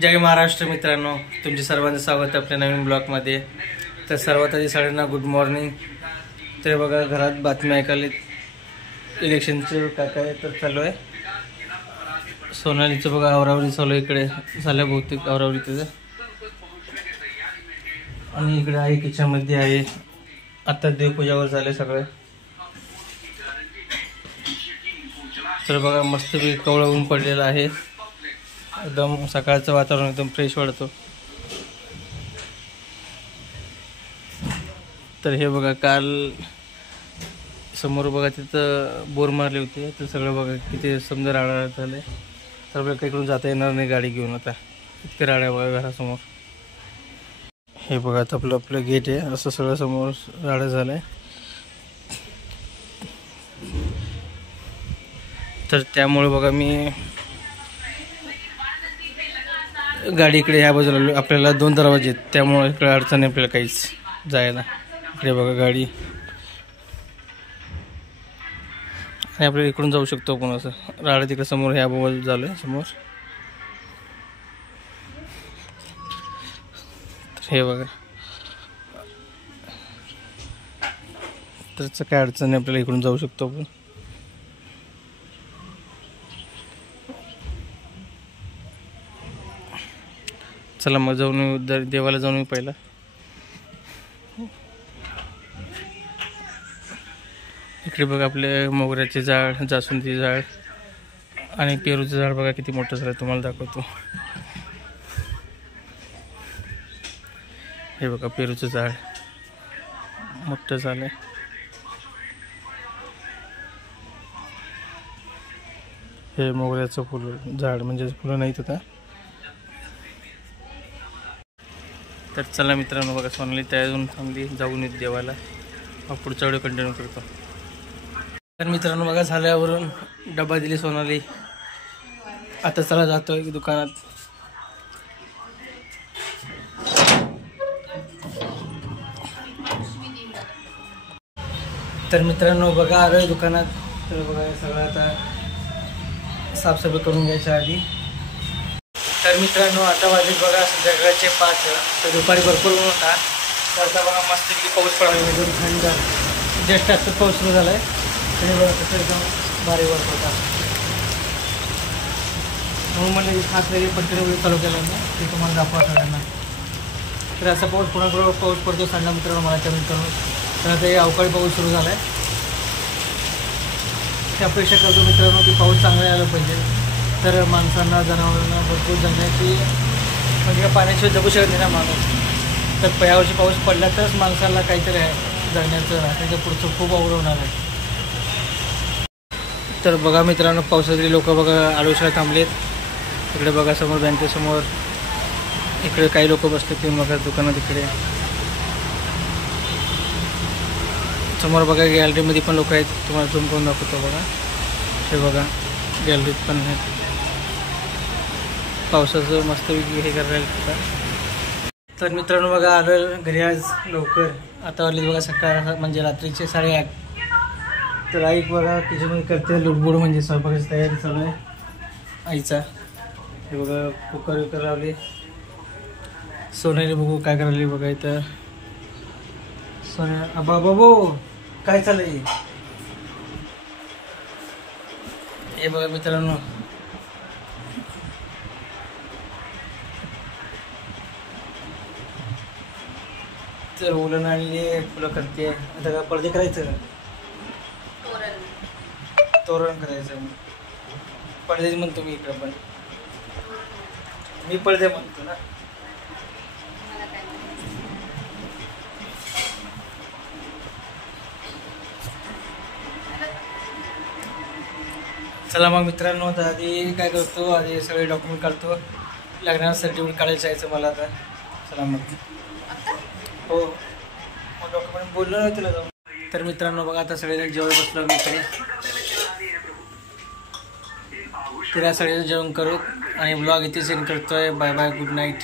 जय महाराष्ट्र मित्रांनो, तुमचे सर्वांचं स्वागत आहे आपल्या नवीन ब्लॉगमध्ये। तर सर्वात आधी सगळ्यांना गुड मॉर्निंग। तर बघा घरात बातमी ऐकायला इलेक्शनचं काय काय तर चालू आहे। सोनालीचं बघा आवरावरी चालू इकडे झालं बहुतेक आवरावरी तिथं, आणि इकडे आहे किचनमध्ये आहे। आता देवपूजावर झाले सगळे। तर बघा मस्त कवळं ऊन पडलेलं आहे, एकदम सकाळचं वातावरण एकदम फ्रेश वाटतो। तर हे बघा काल समोर बघा तिथं बोर मारले होते, तर सगळं बघा किती समजा राडा झाले। तर काहीकडून जाता येणार नाही गाडी घेऊन, आता इतके राड्या बघा घरासमोर। हे बघा आता आपलं गेट आहे, असं सगळं समोर राडा झालंय। तर त्यामुळे बघा मी गाडीकडे ह्या बाजूला, आपल्याला 2 दरवाजे आहेत त्यामुळे इकडे अडचण नाही आपल्याला काहीच जायला। इकडे बघा गाडी, आणि आपल्याला इकडून जाऊ शकतो आपण असं। राडा तिकडे समोर ह्या बाजूला झालं समोर। हे बघा, तर काय अडचण नाही, आपल्याला इकडून जाऊ शकतो आपण। चला मग जाऊन देवाला जाऊन पहिला। इकडे बघा आपले मोगऱ्याचे झाड, जास्वंदीचे झाड आणि पेरूचं झाड बघा किती मोठं झालं, तुम्हाला दाखवतो। हे बघा पेरूचं झाड मोठं झालंय। हे मोगऱ्याचं फुल झाड, म्हणजे फुलं नाहीत आता। तर चला मित्रांनो बघा सोनाली तयार होऊन थांबली, जाऊन येत देवाला। मग पुढचा व्हिडिओ कंटिन्यू करतो। तर मित्रांनो बघा झाल्यावरून डबा दिली सोनाली, आता चला जातोय दुकानात। तर मित्रांनो बघा आलोय दुकानात। तर बघा सगळं आता साफसफाई करून घ्यायच्या आधी। तर मित्रांनो आता वाजले बघा संध्याकाळचे 5। तर दुपारी भरपूर ऊन होता, तर आता बघा मस्तपैकी पाऊस पडायला एकदम थंड, जस्ट आता पाऊस सुरू झाला आहे। आणि बघा कसं एकदम भारी वाटत होता, म्हणून मला खास वेगळी पटकन व्हिडिओ चालू केला ना, ते तुम्हाला दाखवा सगळ्यांना। तर असा पाऊस पुन्हा पाऊस पडतो सांगा मित्रांनो मला कमेंट करून। तर आता हे अवकाळी पाऊस सुरू झाला आहे, ते अपेक्षा करतो मित्रांनो की पाऊस चांगला यायला पाहिजे, तर माणसांना जनावरांना भरपूर जगण्याची, म्हणजे पाण्याशिवाय जगू शकत नाही ना माणूस। तर यावर्षी पाऊस पडला तरच माणसाला काहीतरी आहे जगण्याचं, त्याच्या पुढचं खूप अवघड होणार आहे। तर बघा मित्रांनो पावसातली लोक बघा आडोशाला थांबलेत। इकडे बघा समोर बँकेसमोर इकडे काही लोक बसले, ते बघा दुकानात इकडे समोर बघा गॅलरीमध्ये पण लोक आहेत, तुम्हाला झूम करून दाखवतो बघा। हे बघा गॅलरीत पण आहेत, पावसाचं मस्त हे करायला। तर मित्रांनो बघा आलं घरी आज लवकर, आता वाजले बघा सकाळ म्हणजे रात्रीचे 8:30। तर आई बघा किचनमध्ये करते लुडबुड, म्हणजे स्वयंपाकाची तयारी चालू आहे आईचा। हे बघा कुकर विकर लावले, सोन्याने बघू काय करायला बघा इथं। सोन्या बाबू काय चाललंय? हे बघा मित्रांनो तर उलन आणली, फुलं करते। आता काय पडदे करायचं, तोरण करायचं। पडदे म्हणतो मी इकडं, पण मी पडदे म्हणतो ना। चला मग मित्रांनो आता आधी काय करतो, आधी सगळे डॉक्युमेंट काढतो, लग्नाचं सर्टिफिकेट काढायचं यायचं मला आता। चला मग हो मग डॉक्युमेंट बोललो ना तिला जाऊन। तर मित्रांनो बघा आता सगळेजण जेवण बसलो मी इकडे, तिला सगळेजण जेवण करू आणि ब्लॉग इथे सेंड करतोय। Bye bye, good night.